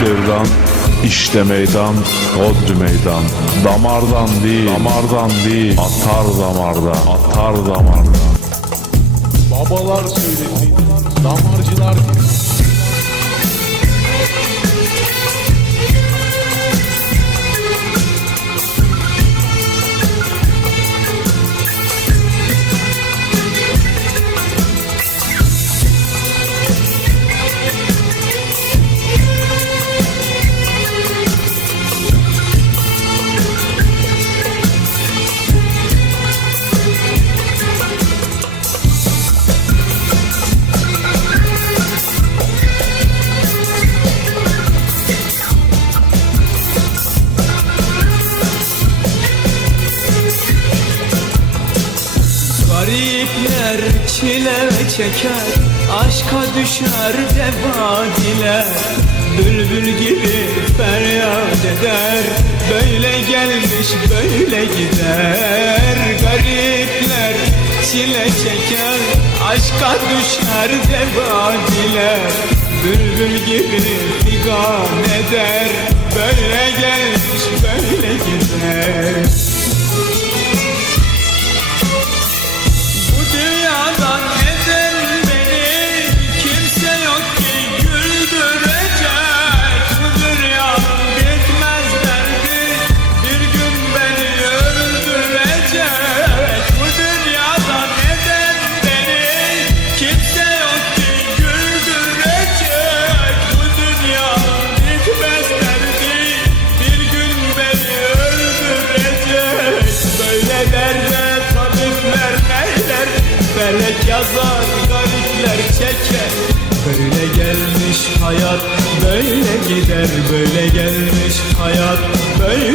devran işte meydan, Odri meydan Damardan değil, damardan değil Atar damarda, atar damarda Babalar söyledi, damarcılar dedi. Garipler çile çeker Aşka düşer devadiler Bülbül gibi feryat eder Böyle gelmiş böyle gider. Garipler çile çeker Aşka düşer devadiler Bülbül gibi figan eder Böyle gelmiş böyle gider Felek yazar garipler çeker. Böyle gelmiş hayat böyle gider. Böyle gelmiş hayat böyle